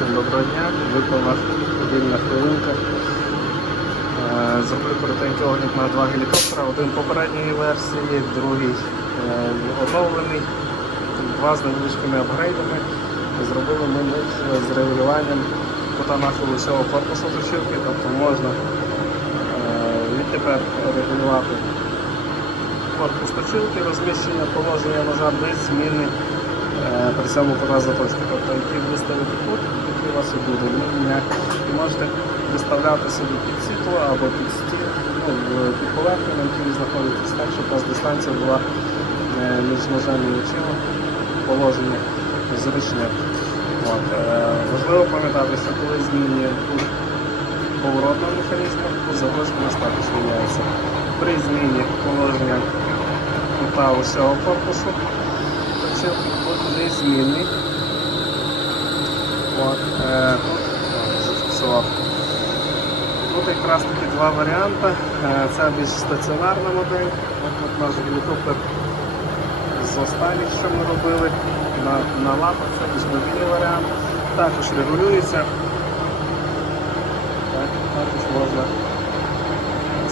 Всім доброго дня, випала вільна хвилинка. Зроблю коротенький огляд на два гелікоптера. Один попередньої версії, другий е, оновлений, два з невеличкими апгрейдами. Зробили ми їх з регулюванням кута нахилу всього корпусу точилки, тобто можна е, відтепер регулювати корпус точилки, розміщення положення ножа без зміни е, при цьому кута заточки. Тобто, який виставити у вас буде. Ну, можете виставляти собі під світло або під стіл, ну, під на якій ви знаходитесь, так, щоб у вас дистанція була е, між ножем і очима, положення зручне. От, е, важливо пам'ятати, що коли змінюємо кут поворотного механізму, то загрузка у нас також міняється. При зміні положення кута усього корпусу точилки кут незмінний. От, е, тут. Якраз таки два варіанти. Е, Це більш стаціонарна модель. От, наш гелікоптер з останніх, що ми робили. На, на лапах це більш мобільний варіант. Також регулюється. Так, також можна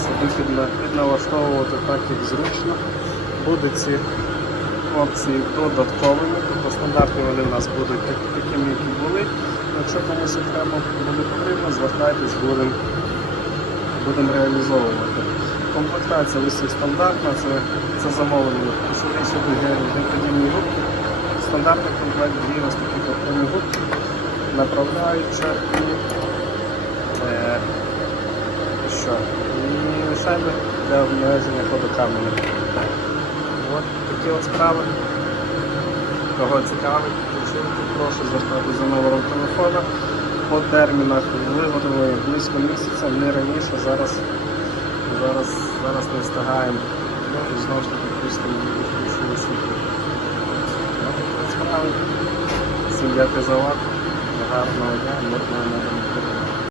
собі підналаштовувати так, як зручно. Будуть ці опції додатковими, тобто стандартні вони в нас будуть такими, які були. Якщо комусь окремо буде потрібно, звертайтесь, будемо будемо реалізовувати. Комплектація усіх стандартна, це, це замовлення. Сюди гель-подібні губки. Стандартний комплект дві ось такі повторні губки, направляюча і е, що? І шайби для обмеження ходу каменю. От такі от справи. Кого цікавить, почуйте, прошу звертатися за номером телефона. По термінах виготовлення близько місяця, не раніше, зараз, зараз, зараз не встигаємо. Ну і знову ж таки пустимо світло. Ось такі от справи. Всім дякую за увагу. Гарного дня, мирного неба.